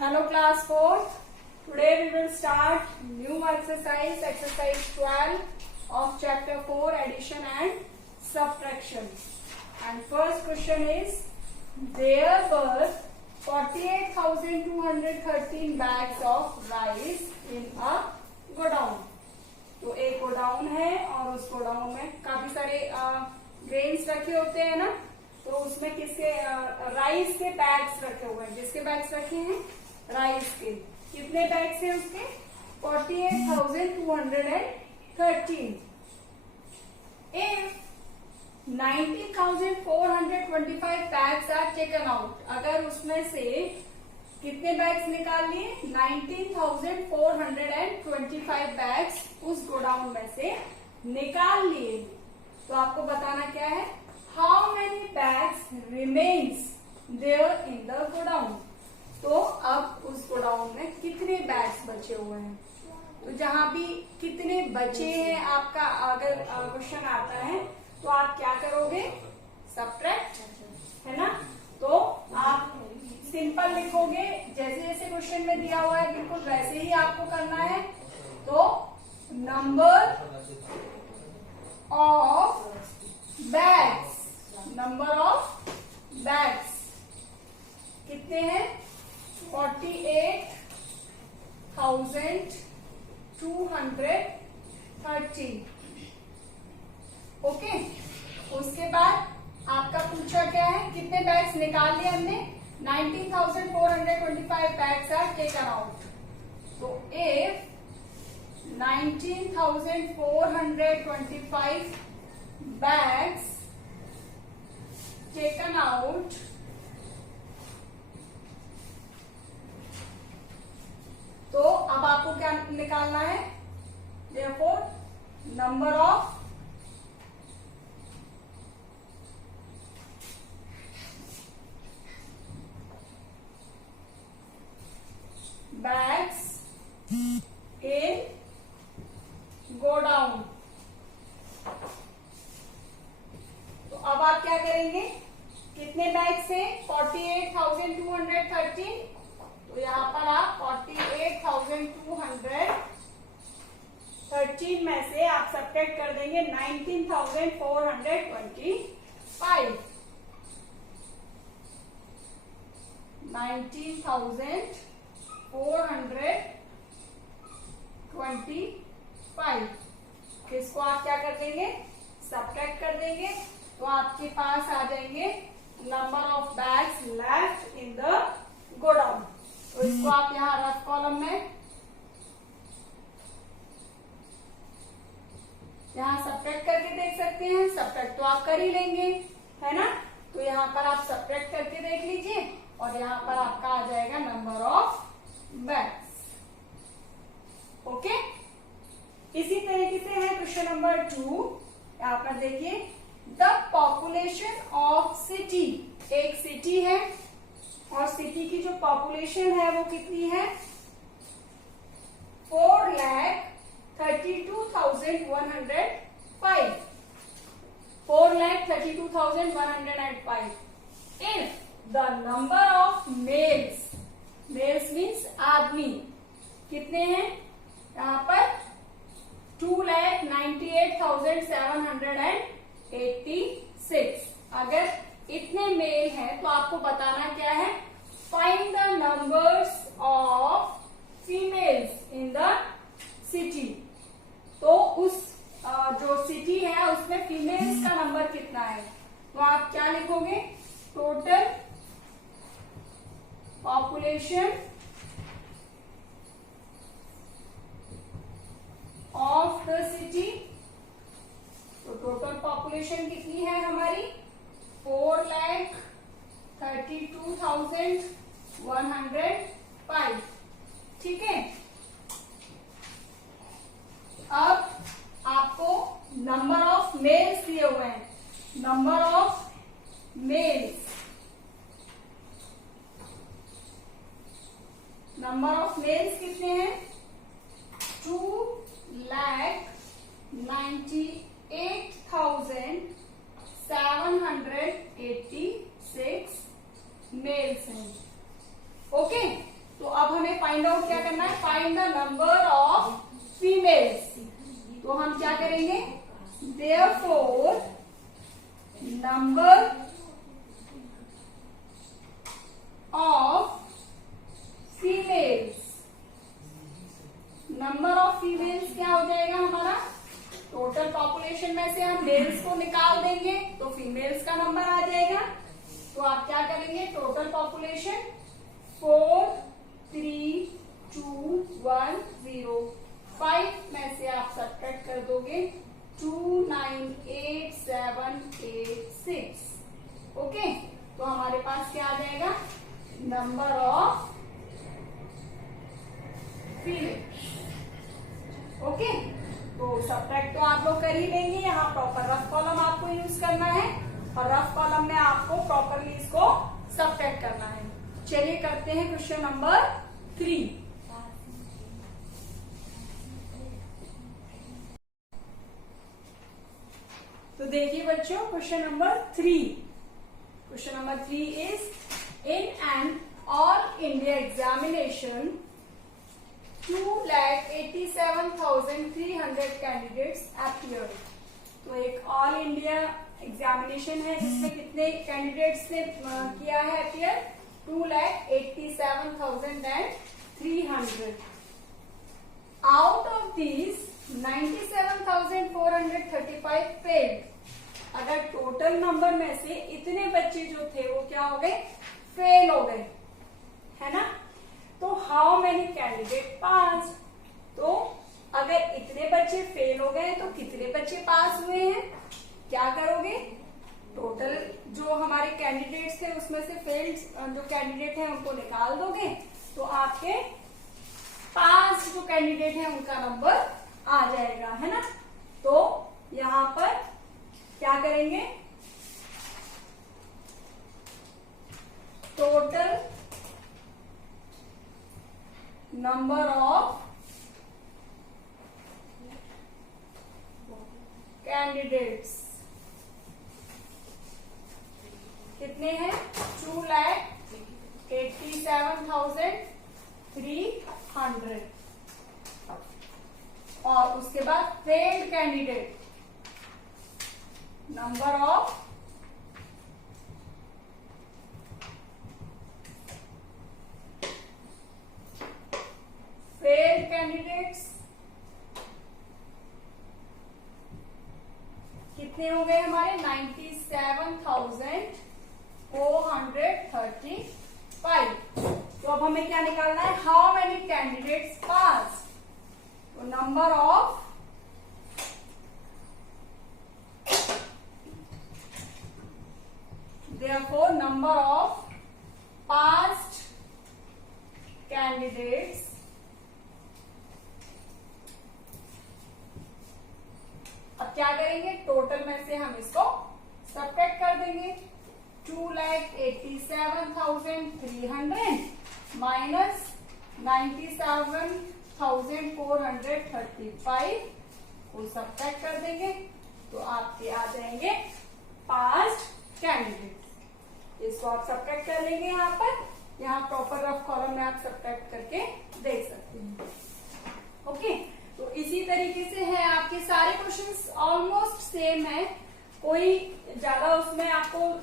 Hello class 4. Today we will start new exercise, exercise 12 of chapter 4, addition and subtraction. And first question is, there were 48,213 bags of rice in a godown. तो एक godown है और उस godown में काफी सारे grains रखे होते हैं ना, तो उसमें किसके राइस के बैग्स रखे हुए हैं. जिसके बैग्स रखे हैं राइस के. कितने बैग्स हैं उसके? 48,213. If 90,425 bags are taken out, अगर उसमें से कितने बैग्स निकाल लिए? 19,425 बैग्स उस गोडाउन में से निकाल लिए. तो आपको बताना क्या है? How many bags remains there in the godown. तो अब उस गोडाउन में कितने बैग्स बचे हुए हैं. तो जहां भी कितने बचे हैं आपका अगर क्वेश्चन आता है तो आप क्या करोगे? सब्ट्रैक्ट, है ना. तो आप सिंपल लिखोगे, जैसे जैसे क्वेश्चन में दिया हुआ है बिल्कुल वैसे ही आपको करना है. तो number of bags, number of bags कितने हैं? 48,213. ओके. उसके बाद आपका पूछा क्या है? कितने बैग्स निकाल लिए हमने? 19,425 बैग्स आर टेकन आउट. तो इफ 19,425 बैग्स टेकन आउट, तो अब आपको क्या निकालना है? Therefore number of bags in godown. तो अब आप क्या करेंगे? कितने बैग्स हैं? 48,213. तो यहां पर आप 48,213 में से आप सब्ट्रैक्ट कर देंगे 19,425. 19,425. इसको आप क्या कर देंगे? सब्ट्रैक्ट कर देंगे. तो आपके पास आ जाएंगे number of bags left in the godown. तो इसको आप यहाँ रफ कॉलम में यहाँ सब्ट्रैक्ट करके देख सकते हैं. सब्ट्रैक्ट तो आप कर ही लेंगे, है ना. तो यहाँ पर आप सब्ट्रैक्ट करके देख लीजिए और यहाँ पर आपका आ जाएगा नंबर ऑफ बैग्स. ओके. इसी तरीके से है क्वेश्चन नंबर 2. यहाँ पर देखिए, द पॉपुलेशन ऑफ सिटी. एक सिटी है और सिटी की जो पॉपुलेशन है वो कितनी है? 4,32,105. 4,32,105. If the number of males, males means आदमी, कितने हैं यहाँ पर? 2,98,786. अगर इतने मेल हैं तो आपको बताना क्या है? Find the numbers of females in the city. तो उस जो सिटी है उसमें फीमेल्स का नंबर कितना है? तो आप क्या लिखोगे? Total population of the city. तो टोटल पॉपुलेशन कितनी है हमारी? 4,32,105. ठीक है. अब आपको नंबर ऑफ मेल्स दिए हुए हैं. Number of males, number of males कितने हैं? 2,98,786 मेल्स हैं. ओके. तो अब हमें फाइंड आउट क्या करना है, find the number of females. तो हम क्या करेंगे, therefore number of females, number of females क्या हो जाएगा हमारा, टोटल पॉपुलेशन में से हम मेल्स को निकाल देंगे तो फीमेल्स का नंबर आ जाएगा। तो आप क्या करेंगे, टोटल पॉपुलेशन 4 3 2 1 0 5 में से आप सब्ट्रैक्ट कर दोगे 2 9 8 7 8 6। ओके, तो हमारे पास क्या आ जाएगा, नंबर ऑफ फीमेल। ओके, तो सब्ट्रैक्ट तो आप लोग कर ही लेंगे। यहाँ प्रॉपर रफ कॉलम आपको यूज करना है और रफ कॉलम में आपको प्रॉपरली इसको सब्ट्रैक्ट करना है। चलिए करते हैं क्वेश्चन नंबर 3। तो देखिए बच्चों, question number 3। Question number 3 is in an all India examination 2,87,300 candidates appeared। तो एक ऑल इंडिया एग्जामिनेशन है जिसमें कितने कैंडिडेट्स ने किया है appear, 2,87,300। Out of these 97,435 failed. अगर टोटल नंबर में से इतने बच्चे जो थे वो क्या हो गए, फेल हो गए, है ना। तो हाउ मेनी कैंडिडेट पास, तो अगर इतने बच्चे फेल हो गए तो कितने बच्चे पास हुए हैं, क्या करोगे, टोटल जो हमारे कैंडिडेट्स थे उसमें से फेल्ड जो कैंडिडेट हैं उनको निकाल दोगे तो आपके पास जो कैंडिडेट हैं उनका नंबर आ जाएगा, है ना। तो यहां पर क्या करेंगे, टोटल नंबर ऑफ कैंडिडेट्स कितने हैं, 2,87,300। और उसके बाद failed candidate, number of failed candidates कितने हो गए हमारे, 97,435। तो अब हमें क्या निकालना है, हाउ मेनी कैंडिडेट्स पास। तो number of therefore number of past candidates अब क्या करेंगे, टोटल में से हम इसको सब्ट्रैक्ट कर देंगे। 2,87,300 माइनस 97,435 को सब्ट्रैक्ट कर देंगे तो आपके आ जाएंगे पास्ट कैंडिडेट। इसको आप सब्ट्रैक्ट कर लेंगे यहाँ पर, यहाँ प्रॉपर रफ कॉलम में आप सब्ट्रैक्ट करके देख सकते हैं। ओके, तो इसी तरीके से है आपके सारे क्वेश्चंस ऑलमोस्ट सेम है, कोई ज्यादा उसमें आपको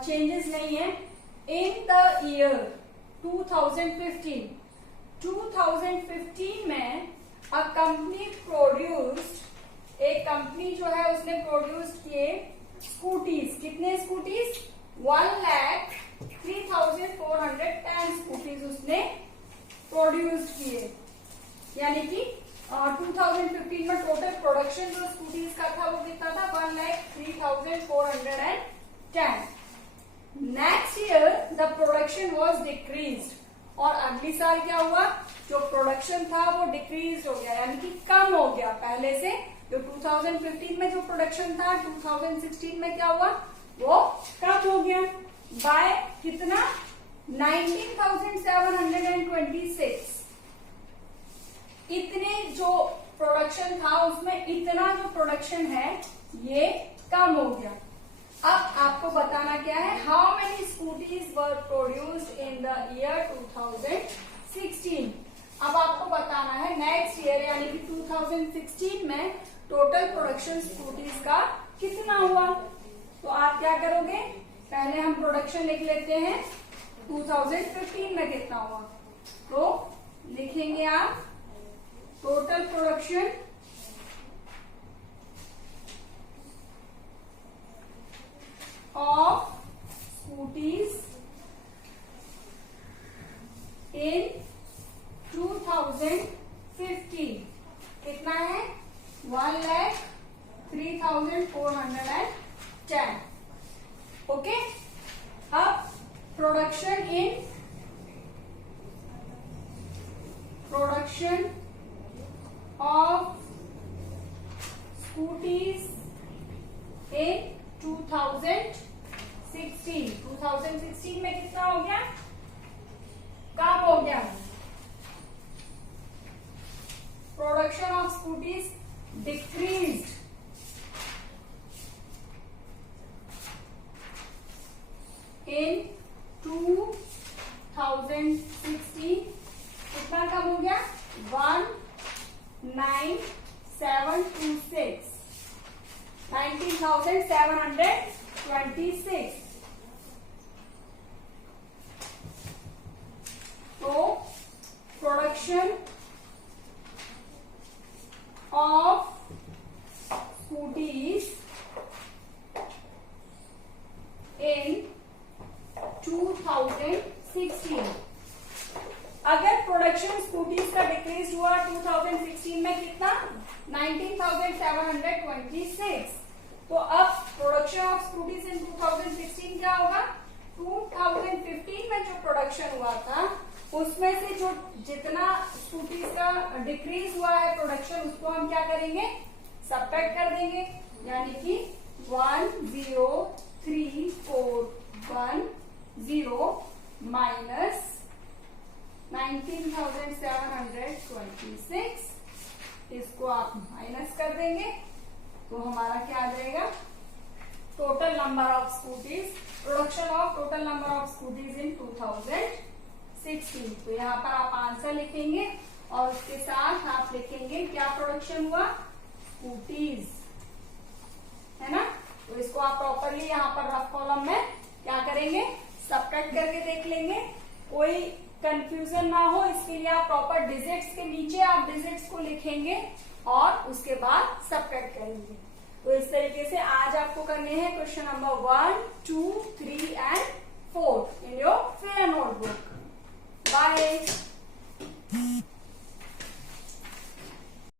चेंजेस नहीं है। इन द ईयर 2015 में अ कंपनी प्रोड्यूस्ड, एक कंपनी जो है उसने प्रोड्यूस किए स्कूटीज, कितने स्कूटीज, 1,03,410 स्कूटीज उसने प्रोड्यूस किए। यानी कि 2015 में टोटल प्रोडक्शन जो स्कूटीज का था वो कितना था, 1,03,410। Next year the production was decreased, और अगली साल क्या हुआ, जो प्रोडक्शन था वो डिक्रीज हो गया, यानी कि कम हो गया पहले से। जो 2015 में जो प्रोडक्शन था 2016 में क्या हुआ, वो कम हो गया बाय कितना, 19,726। इतने जो प्रोडक्शन था उसमें इतना जो प्रोडक्शन है ये कम हो गया। अब आपको बताना क्या है, how many scooties were produced in the year अब आपको बताना है नेक्स्ट ईयर यानी कि 2016 में टोटल प्रोडक्शन स्कूटीज का कितना हुआ। तो आप क्या करोगे, पहले हम प्रोडक्शन लिख लेते हैं 2015 में कितना हुआ। तो लिखेंगे आप टोटल प्रोडक्शन ऑफ स्कूटीज इन 2015 कितना है 1,03,410। ओके, अब प्रोडक्शन ऑफ स्कूटीज इन 2016 में कितना हो गया, कब हो गया, production of scooties decreased in 2016 कितना कम हो गया 19,726। तो प्रोडक्शन ऑफ स्कूटीज इन 2016, अगर प्रोडक्शन स्कूटीज का डिक्रीज हुआ 2016 में कितना 19,726। तो अब प्रोडक्शन ऑफ स्कूटीज इन 2016 क्या होगा, 2015 में जो प्रोडक्शन हुआ था उसमें से जो जितना स्कूटीज का डिक्रीज हुआ है प्रोडक्शन उसको हम क्या करेंगे, सबट्रैक्ट कर देंगे, यानी कि 103,410 माइनस 19,726, इसको आप माइनस कर देंगे तो हमारा क्या आ जाएगा, total number of scooties, production of total number of scooties in 2016। तो यहाँ पर आप आंसर लिखेंगे और उसके साथ आप लिखेंगे क्या प्रोडक्शन हुआ, स्कूटीज, है ना। तो इसको आप प्रॉपरली यहाँ पर रफ कॉलम में क्या करेंगे, सबट्रैक्ट करके देख लेंगे, कोई कंफ्यूजन ना हो इसके लिए आप प्रॉपर डिजिट्स के नीचे आप डिजिट्स को लिखेंगे और उसके बाद सबट्रैक्ट करेंगे। तो इस तरीके से आज आपको करने हैं question number 1, 2, 3 and 4 in your fair notebook. Bye.